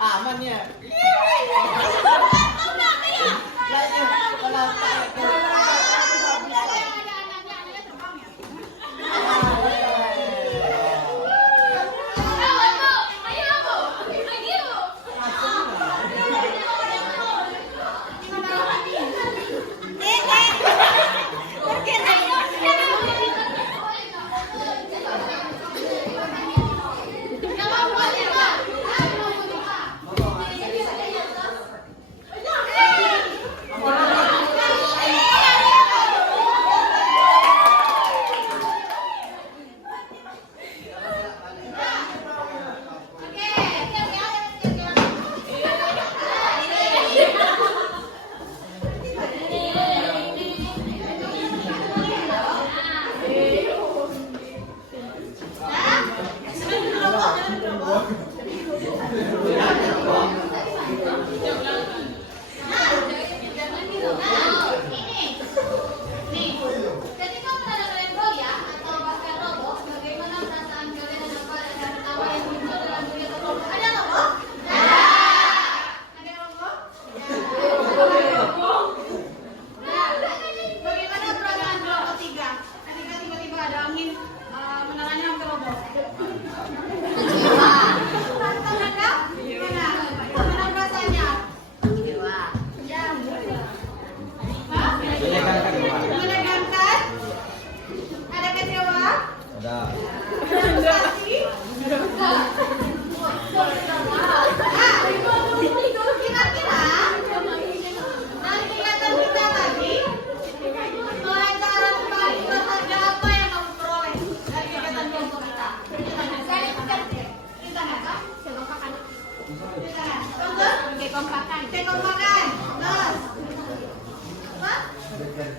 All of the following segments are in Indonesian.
Aman ya.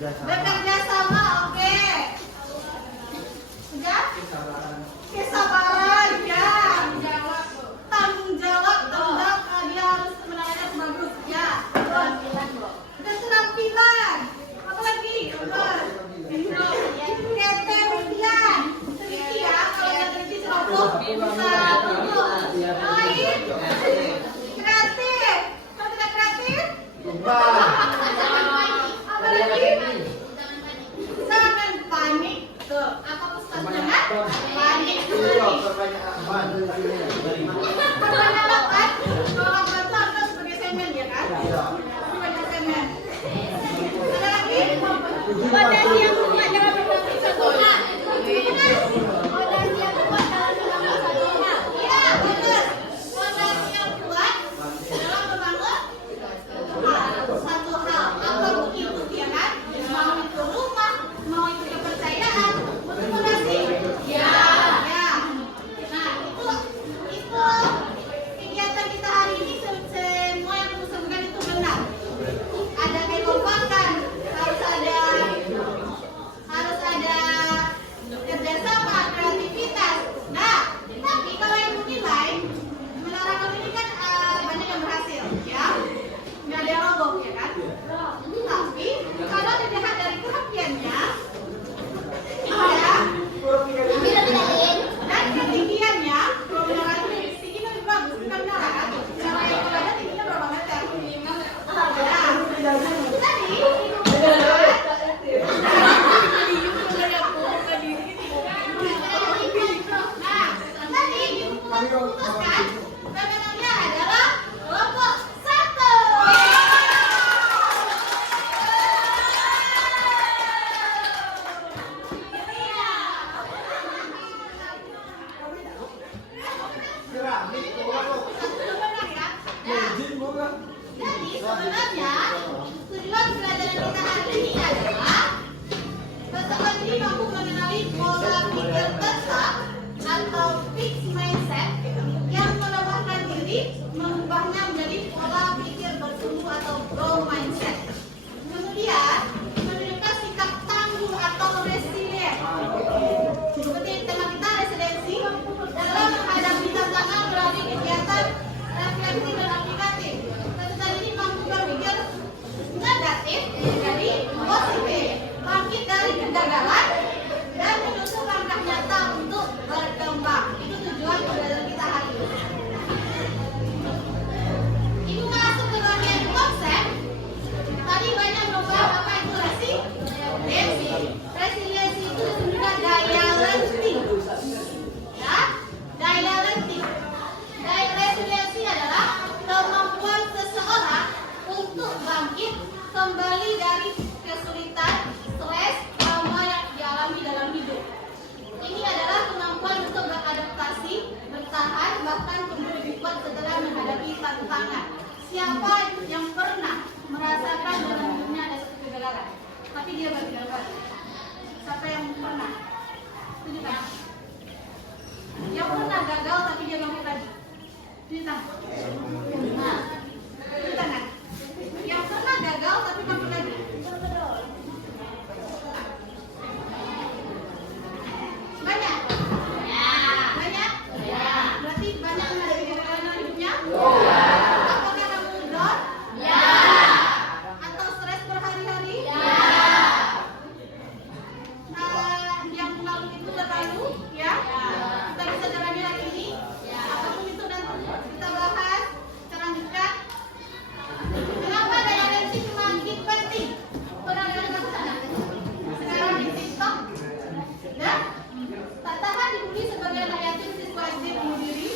Bekerja sama, oke. Sudah? Kesabaran, ya. Tanggung jawab tentang dia harus menangannya bagus, ya. Dan keterampilan. Apa lagi? Ketelitian. Teliti ya, kalau nggak teliti ceroboh bisa tutup. Lain. Kreatif. Kalau tidak kreatif? Jangan panik. Tuh, apa pesan jangan panik. Pertanyaan apa? Kalau bantu harus sebagai semen ya kan? Sebagai semen. Ada lagi? Badan yang kuat jangan berhenti sekolah. Badan yang kuat dalam membangun satu hal. Iya, betul. Badan yang kuat dalam membangun satu hal. Apapun itu ya kan? Mau itu rumah, mau itu kepercayaan, motivasi. Ya. Ya. Nah, itu kegiatan kita hari ini semua yang aku sebutkan itu benar. Ada kekompakan, harus ada sebenarnya tujuan pelajaran kita hari ini adalah peserta ini mampu mengenali pola pikir tetap atau fixed mindset yang melemahkan diri, mengubahnya menjadi pola pikir bertumbuh atau growth mindset. Kemudian menunjukkan sikap tangguh atau resilient. Seperti tema kita resiliensi dalam menghadapi tantangan melalui kegiatan refleksi dan aplikatif. Peserta ini mampu berpikir negatif menjadi positif, bangkit dari kegagalan dan menyusun langkah nyata untuk berkembang. Itu tujuan pembelajaran kita hari ini. Ibu masuk ke bagian konsep. Tadi banyak membahas apa itu resiliensi. Resiliensi itu disebutkan daya lenting. Ya, daya lenting. Daya resiliensi adalah kemampuan seseorang untuk bangkit kembali dari kesulitan, stres, trauma yang dialami dalam hidup. Ini adalah kemampuan untuk beradaptasi, bertahan, bahkan tumbuh lebih kuat setelah menghadapi tantangan. Siapa yang pernah merasakan dalam hidupnya ada suatu kegagalan, tapi dia bergagal? Siapa yang pernah? Tunjukkan. Yang pernah gagal tapi dia bangkit lagi. Tunjukkan. Nah, tunjukkan. Yang pernah gagal tapi bangkit lagi. Banyak? Banyak? Berarti banyak yang ada kegagalan dalam hidupnya? Apakah kamu down? Atau stres berhari-hari? Yang lalu itu berlalu, ya? Kita bisa jalani hari ini. Apapun itu dan kita bahas secara dekat. Kenapa daya lenting semakin penting? Pernah dengar sana? Sekarang di TikTok, dan tak tahan dibully sebagai anak yatim siswa SD bunuh diri.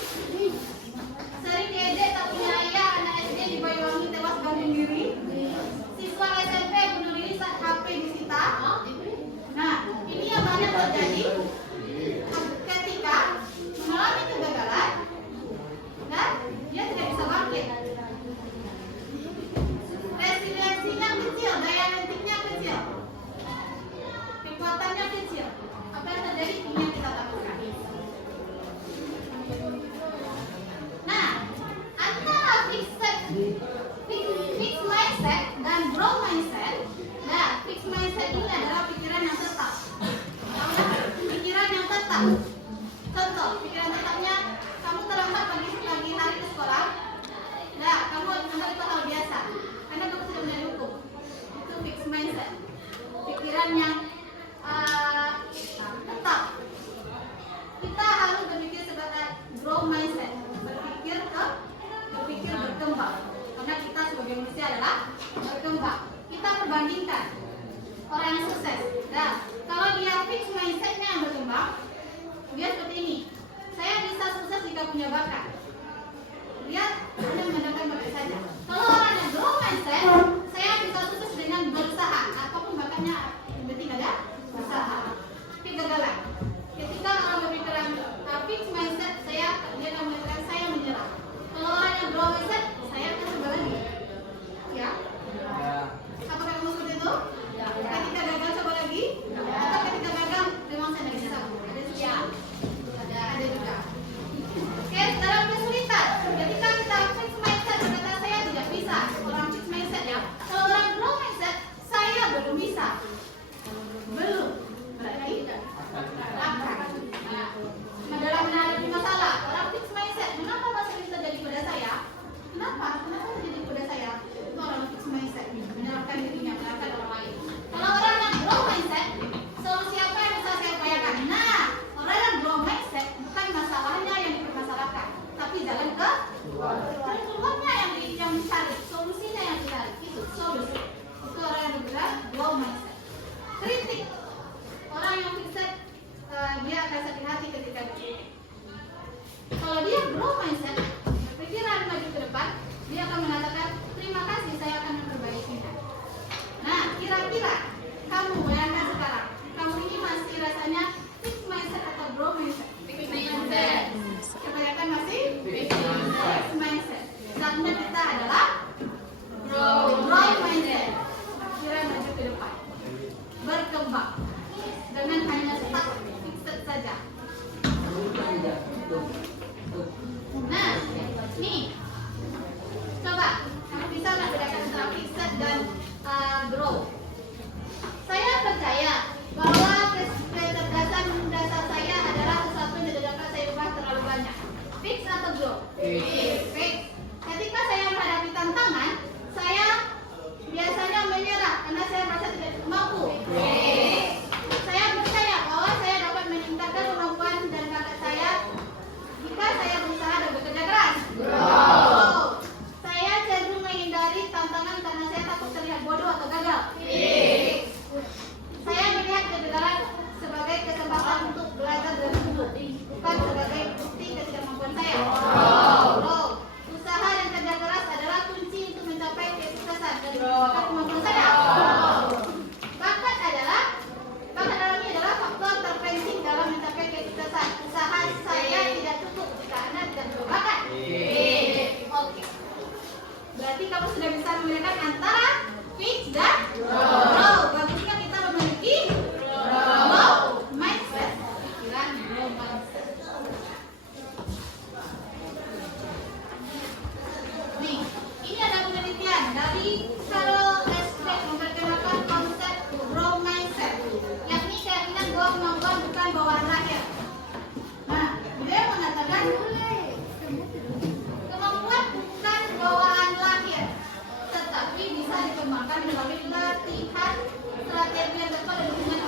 Sering diejek tak punya ayah, anak SD di Banyuwangi tewas gantung diri. Siswa SMP bunuh diri saat HP disita. Nah, ini yang banyak terjadi ketika mengalami kegagalan dan dia tidak bisa bangkit. Resiliensinya kecil, daya lentingnya kecil, kekuatannya kecil. Apa yang terjadi? Ini yang kita takutkan. Nah, antara fixed mindset dan growth mindset. Nah, fixed mindset ini adalah pikiran yang tetap. Pikiran yang tetap. Contoh, pikiran tetapnya kamu terlambat pagi hari ke sekolah. Nah, kamu anggap itu hal biasa. Karena kamu sudah menjadi hukum. Itu fixed mindset. Pikiran yang tetap. Kita harus berpikir sebagai growth mindset, berpikir berkembang. Karena kita sebagai manusia adalah berkembang. Kita perbandingkan orang yang sukses. Nah, kalau dia fixed mindsetnya yang berkembang, dia seperti ini. Saya bisa sukses jika punya bakat. Dia hanya mengandalkan bakat saja. Kalau orang yang growth mindset, saya bisa sukses dengan berusaha. Apapun bakatnya, yang penting ada usaha. Kegagalan. Ketika orang berpikiran fixed mindset, dia akan mengatakan saya menyerah. Kalau orang yang growth mindset, saya akan coba lagi. Ya? Apakah kamu seperti itu? Ketika gagal coba lagi? Atau ketika gagal memang saya tidak bisa? Ada juga. Ada juga. Oke, dalam kesulitan, ketika kita fixed mindset berkata saya tidak bisa. Orang fixed mindset dan grow. Saya percaya bahwa kecerdasan dasar saya adalah sesuatu yang tidak dapat saya ubah terlalu banyak. Fix atau grow? Fix. Ketika saya menghadapi tantangan, saya biasanya menyerah karena saya merasa tidak mampu. Saya percaya bahwa saya dapat meningkatkan kemampuan dan bakat saya jika saya berusaha dan bekerja keras. Saya cenderung menghindari tantangan karena saya takut terlihat bodoh atau gagal. Saya melihat kegagalan sebagai kesempatan untuk belajar dan tumbuh, bukan sebagai bukti ketidakmampuan saya. Usaha dan kerja keras adalah kunci untuk mencapai kesuksesan dan meningkatkan kemampuan saya. Bakat dalam ini adalah faktor terpenting dalam mencapai kesuksesan. Usaha saya tidak cukup jika Anda tidak berbakat. Oke. Berarti kamu sudah bisa membedakan antara fix dan grow. Bagusnya kita memiliki grow mindset. Pikiran grow mindset. Nih, ini ada penelitian dari Carol Esbeck memperkenalkan konsep grow mindset, yakni keyakinan bahwa kemampuan bukan bawaan lahir. Nah, beliau mengatakan kemampuan bukan bawaan lahir, tetapi bisa dikembangkan melalui latihan, strategi yang tepat dan dukungan